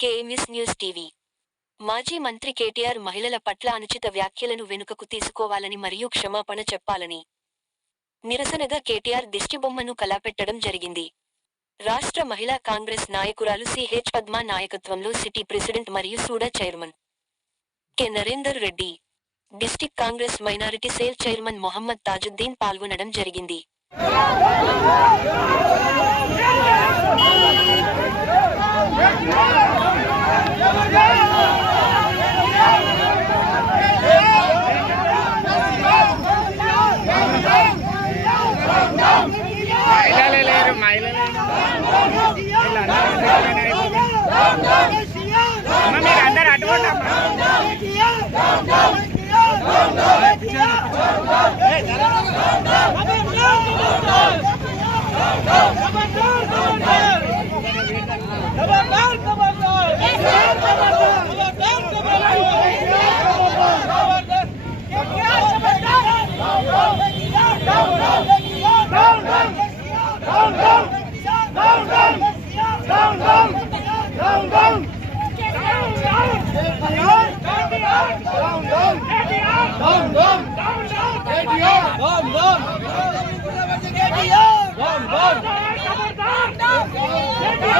కెఎంఎస్ news TV. మాజీ మంత్రి కేటీఆర్ మహిళల పట్ల అనుచిత వ్యాఖ్యలను వెనుకకు తీసుకోవాలని మరియు క్షమాపణ చెప్పాలని. నిరసనగా కేటీఆర్ దిష్టిబొమ్మను కలాపెట్టడం జరిగింది. రాష్ట్ర మహిళా కాంగ్రెస్ నాయకురాలు సిహెచ్ పద్మా నాయకత్వంలో సిటీ ప్రెసిడెంట్ మరియు SUDA chairman. K. Narender Reddy. District Congress minority cell chairman Mohammed Tajuddin పాల్గొనడం జరిగింది. మీరు అందరు అటువంటి అమ్మా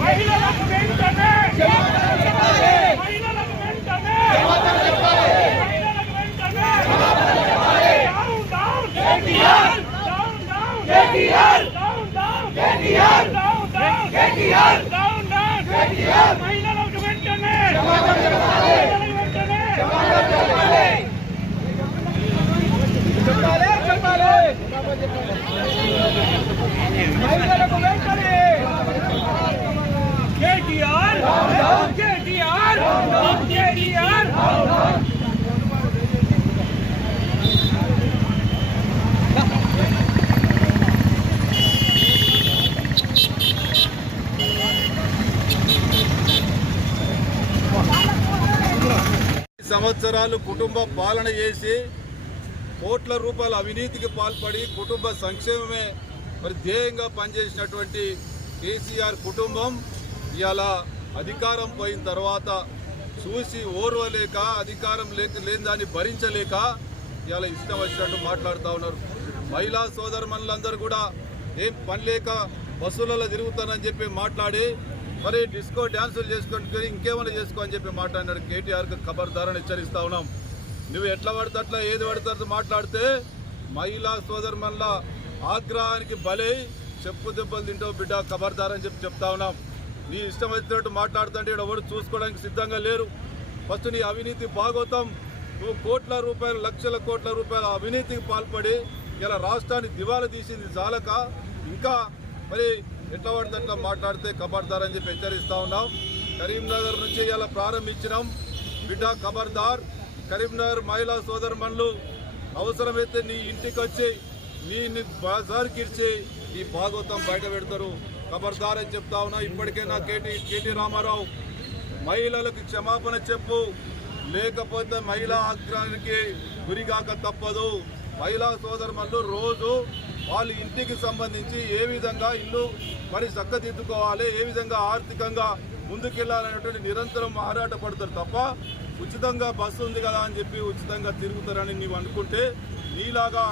మహిళలకు వెంటనే మహిళలకు వెంటనే మహిళలకు వెంటనే down down KTR down down KTR down down KTR down down KTR down down KTR మహిళలకు వెంటనే మహిళలకు వెంటనే చెప్పాలి చెప్పాలి మహిళలకు వెంటనే కేటీఆర్ కేటీఆర్ కేటీఆర్ సంవత్సరాలు కుటుంబ పాలన చేసి కోట్ల రూపాయల అవినీతికి పాల్పడి కుటుంబ సంక్షేమమే మరి ధ్యేయంగా పనిచేసినటువంటి కేసీఆర్ కుటుంబం ఇవాళ అధికారం పోయిన తర్వాత చూసి ఓర్వలేక అధికారం లేక లేని దాన్ని భరించలేక ఇవాళ ఇష్టం వచ్చినట్టు మాట్లాడుతూ ఉన్నారు. మహిళా సోదరుమణులందరూ కూడా ఏం పని లేక బస్సులలో తిరుగుతానని చెప్పి మాట్లాడి మరి డిస్కో డ్యాన్సులు చేసుకొని ఇంకేమైనా చేసుకో అని చెప్పి మాట్లాడినాడు. కేటీఆర్కి ఖబర్దారని హెచ్చరిస్తా ఉన్నాం. నువ్వు ఎట్లా పడితే అట్లా ఏది పడితే మాట్లాడితే మహిళా సోదరుమన్ల ఆగ్రహానికి బలై చెప్పు దెబ్బలు తింటావు బిడ్డ ఖబర్దారని చెప్పి చెప్తా ఉన్నాం. నీ ఇష్టం వచ్చినట్టు మాట్లాడుతుంటే ఇక్కడ ఎవరు చూసుకోవడానికి సిద్ధంగా లేరు. ఫస్ట్ నీ అవినీతి భాగోతం నువ్వు కోట్ల రూపాయలు లక్షల కోట్ల రూపాయల అవినీతికి పాల్పడి ఇలా రాష్ట్రాన్ని దివాలా తీసింది చాలక ఇంకా మరి ఎట్లా పడితే అట్లా మాట్లాడితే కబర్దార్ అని చెప్పి హెచ్చరిస్తూ ఉన్నాం. కరీంనగర్ నుంచి ఇలా ప్రారంభించినాం. బిడ్డ కబర్దార్ కరీంనగర్ మహిళా సోదరుమణులు అవసరమైతే నీ ఇంటికి వచ్చి నీ బజార్కిడ్చి నీ భాగవతం బయట పెడతారు. కబర్దార్ అని చెప్తా ఉన్నా ఇప్పటికైనా కేటీ కేటీ రామారావు. మహిళలకు క్షమాపణ చెప్పు. లేకపోతే మహిళా ఆగ్రహానికి గురిగాక తప్పదు. మహిళా సోదరుమణులు రోజు వాళ్ళ ఇంటికి సంబంధించి ఏ విధంగా ఇల్లు మరి చక్కదిద్దుకోవాలి ఏ విధంగా ఆర్థికంగా ముందుకెళ్ళాలనేటువంటి నిరంతరం ఆరాట పడతారు తప్ప ఉచితంగా బస్సు ఉంది కదా అని చెప్పి ఉచితంగా తిరుగుతారని నీవు అనుకుంటే నీలాగా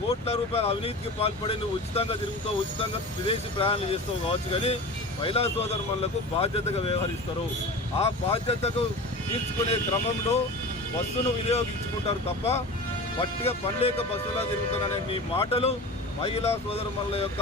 కోట్ల రూపాయల అవినీతికి పాల్పడి నువ్వు ఉచితంగా తిరుగుతావు ఉచితంగా విదేశీ ప్రయాణాలు చేస్తావు కావచ్చు కానీ మహిళా సోదరులకు బాధ్యతగా వ్యవహరిస్తారు. ఆ బాధ్యతకు తీర్చుకునే క్రమంలో బస్సును వినియోగించుకుంటారు తప్ప పట్టిగా పనిలేక బస్సులా తిరుగుతారనే మీ మాటలు మహిళా సోదరుల యొక్క